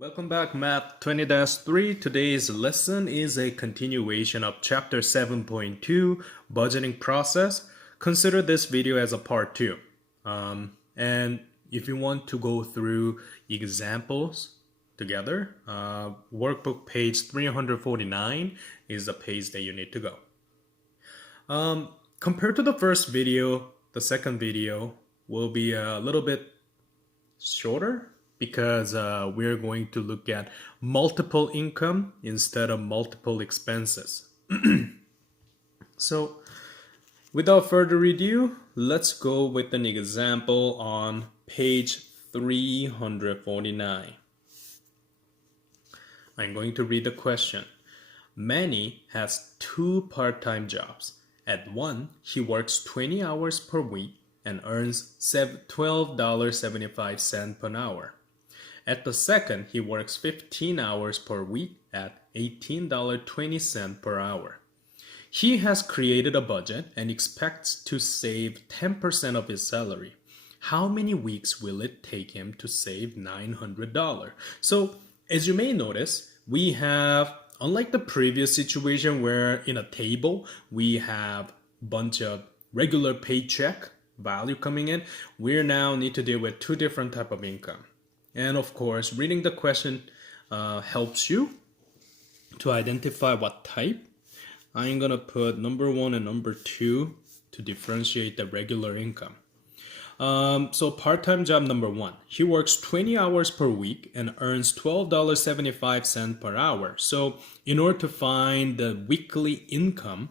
Welcome back, Math 20-3. Today's lesson is a continuation of Chapter 7.2, Budgeting Process. Consider this video as a part 2. And if you want to go through examples together, workbook page 349 is the page that you need to go. Compared to the first video, the second video will be a little bit shorter because we're going to look at multiple income instead of multiple expenses. So without further ado, let's go with an example on page 349. I'm going to read the question. Manny has 2 part-time jobs. At one, he works 20 hours per week and earns $12.75 per hour. At the second, he works 15 hours per week at $18.20 per hour. He has created a budget and expects to save 10% of his salary. How many weeks will it take him to save $900? So, as you may notice, we have, unlike the previous situation where in a table we have a bunch of regular paycheck value coming in, we now need to deal with 2 different type of income. And of course, reading the question helps you to identify what type. I'm gonna put number 1 and number 2 to differentiate the regular income. So part-time job number 1, he works 20 hours per week and earns $12.75 per hour. So in order to find the weekly income,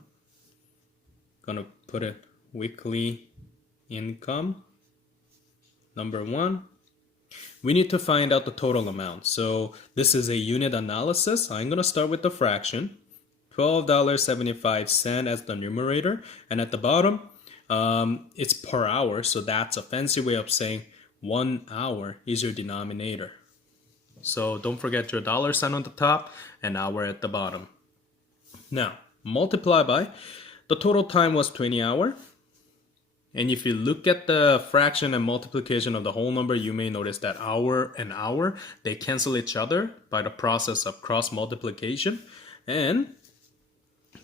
gonna put it weekly income number 1, we need to find out the total amount. So this is a unit analysis. I'm going to start with the fraction, $12.75 as the numerator, and at the bottom it's per hour, so that's a fancy way of saying 1 hour is your denominator. So don't forget your dollar sign on the top and hour at the bottom. Now multiply by the total time was 20 hours. And if you look at the fraction and multiplication of the whole number, you may notice that hour and hour, they cancel each other by the process of cross multiplication. And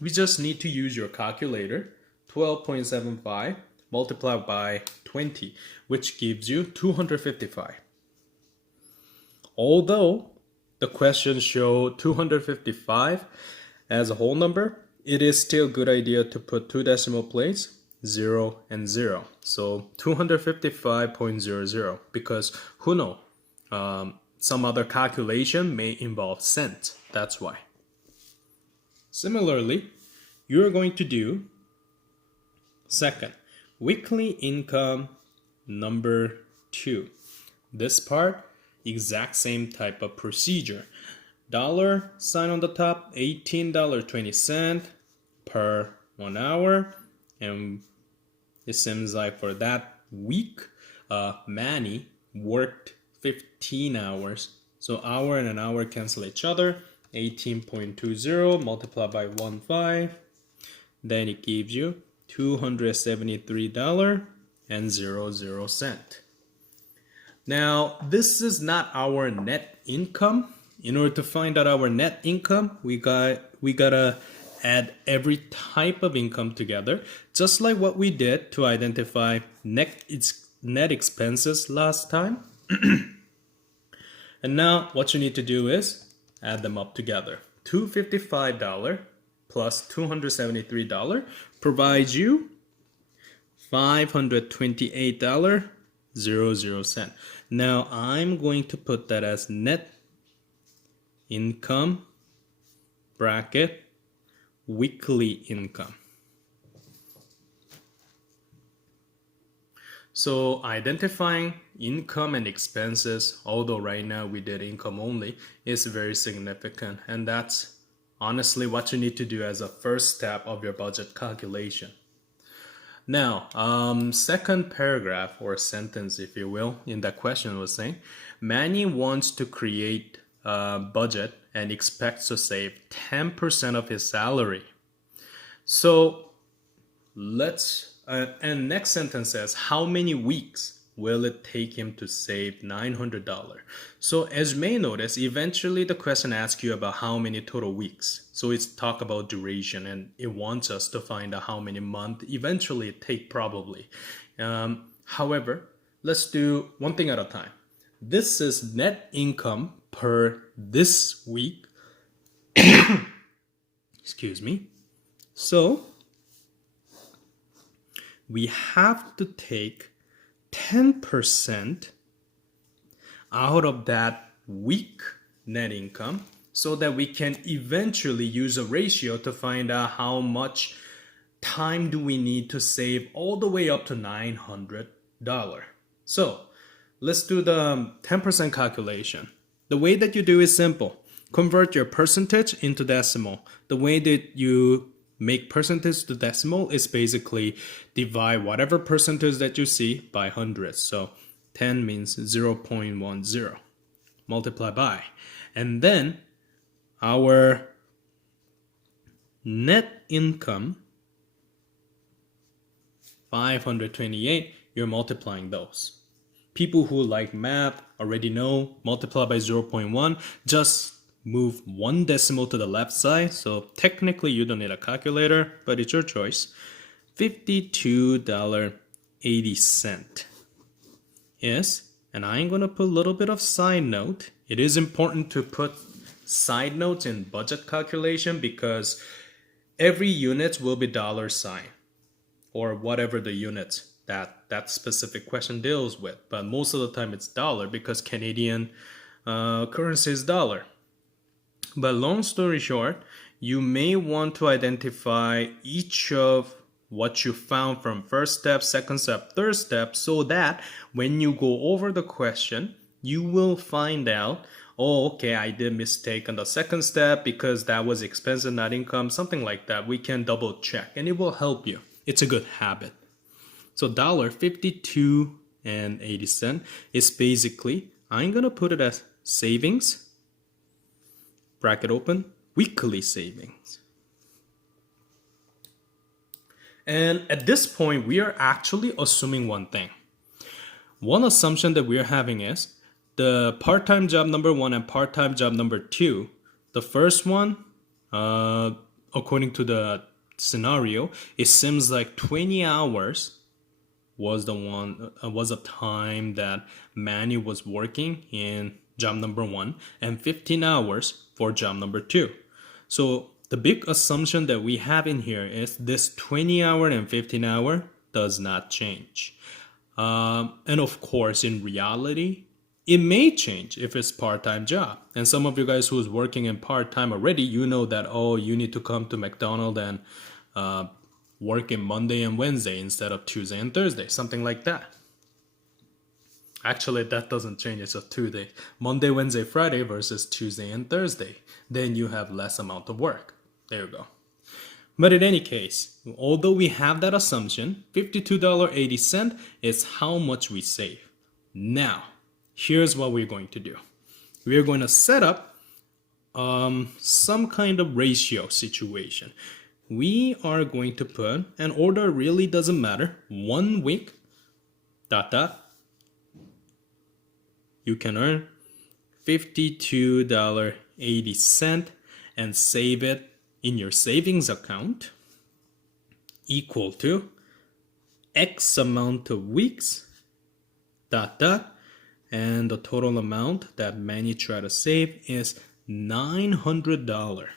we just need to use your calculator, 12.75 multiplied by 20, which gives you 255. Although the questions show 255 as a whole number, it is still a good idea to put 2 decimal places, 0 and 0. So 255.00, because who knows, some other calculation may involve cent. That's why. Similarly, you're going to do second, weekly income number 2. This part, exact same type of procedure. Dollar sign on the top, $18.20 per 1 hour. And it seems like for that week, Manny worked 15 hours. So hour and an hour cancel each other. 18.20 multiplied by 1.5. Then it gives you $273.00. Now, this is not our net income. In order to find out our net income, we gotta add every type of income together, just like what we did to identify net expenses last time. And now what you need to do is add them up together. $255 plus $273 provides you $528.00. Now I'm going to put that as net income bracket weekly income. So identifying income and expenses, although right now we did income only, is very significant, and that's honestly what you need to do as a first step of your budget calculation. Now, second paragraph or sentence, if you will, in that question was saying, Manny wants to create a budget and expects to save 10% of his salary. So let's, and next sentence says, how many weeks will it take him to save $900? So as you may notice, eventually the question asks you about how many total weeks. So it's talk about duration, and it wants us to find out how many months eventually it take probably. However, let's do one thing at a time. This is net income per this week. Excuse me. So we have to take 10% out of that week net income so that we can eventually use a ratio to find out how much time do we need to save all the way up to $900. So let's do the 10% calculation. The way that you do is simple. Convert your percentage into decimal. The way that you make percentage to decimal is basically divide whatever percentage that you see by hundreds. So 10 means 0.10. Multiply by. And then our net income, 528, you're multiplying those. People who like math already know multiply by 0.1. Just move one decimal to the left side. So technically you don't need a calculator, but it's your choice. $52.80 is, and I'm going to put a little bit of side note. It is important to put side notes in budget calculation because every unit will be dollar sign or whatever the units that specific question deals with. But most of the time it's dollar because Canadian currency is dollar. But long story short, you may want to identify each of what you found from first step, second step, third step, so that when you go over the question, you will find out, oh, okay, I did mistake on the second step because that was expense and not income, something like that. We can double check and it will help you. It's a good habit. So $52.80 is basically, I'm going to put it as savings, bracket open, weekly savings. And at this point, we are actually assuming one thing. One assumption that we're having is the part-time job number 1 and part-time job number 2. The first one, according to the scenario, it seems like 20 hours was a time that Manny was working in job number 1 and 15 hours for job number 2. So the big assumption that we have in here is this 20 hour and 15 hour does not change. And of course, in reality, it may change if it's part-time job. And some of you guys who's working in part-time already, you know that, oh, you need to come to McDonald's and work in Monday and Wednesday instead of Tuesday and Thursday, something like that. Actually, that doesn't change. It's a 2 day. Monday, Wednesday, Friday versus Tuesday and Thursday. Then you have less amount of work. There you go. But in any case, although we have that assumption, $52.80 is how much we save. Now, here's what we're going to do. We're going to set up some kind of ratio situation. We are going to put, and order really doesn't matter, 1 week, ... You can earn $52.80 and save it in your savings account equal to X amount of weeks, ... and the total amount that Manny tried to save is $900.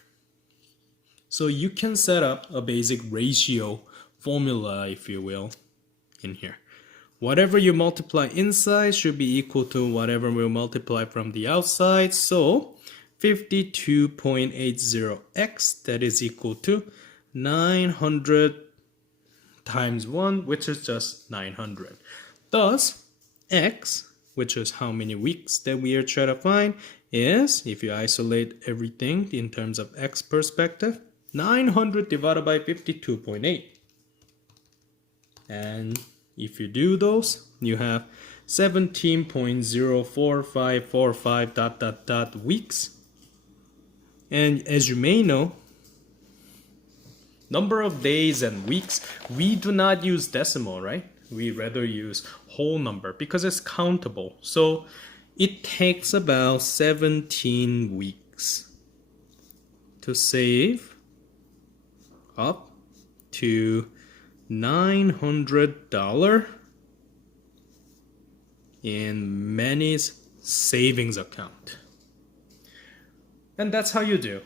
So you can set up a basic ratio formula, if you will, in here. Whatever you multiply inside should be equal to whatever we multiply from the outside. So 52.80x, that is equal to 900 times 1, which is just 900. Thus, x, which is how many weeks that we are trying to find, is, if you isolate everything in terms of x perspective, 900 divided by 52.8. And if you do those, you have 17.04545 ... weeks. And as you may know, number of days and weeks, we do not use decimal, right? We rather use whole number because it's countable. So it takes about 17 weeks to save up to $900 in Manny's savings account. And that's how you do.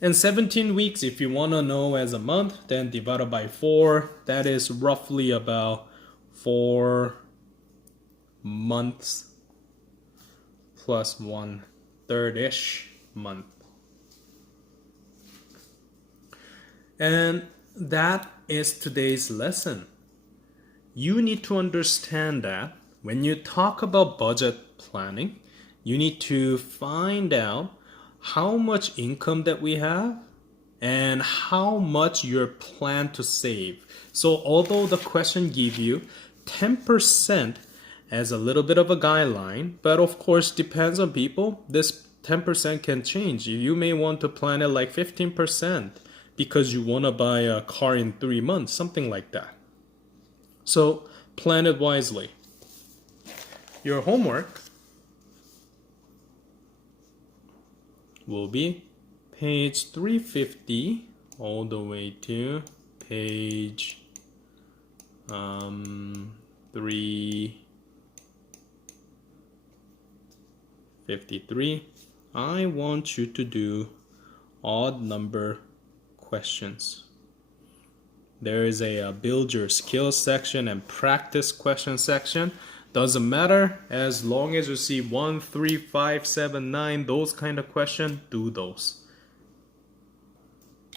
And 17 weeks, if you want to know as a month, then divided by 4, that is roughly about 4 months plus 1/3-ish month. And that is today's lesson. You need to understand that when you talk about budget planning, you need to find out how much income that we have and how much you're planned to save. So although the question give you 10% as a little bit of a guideline, but of course depends on people, this 10% can change. You may want to plan it like 15% because you want to buy a car in 3 months, something like that. So plan it wisely. Your homework will be page 350 all the way to page 353. I want you to do odd number questions. There is a build your skills section and practice question section. Doesn't matter, as long as you see 1, 3, 5, 7, 9, those kind of questions, do those.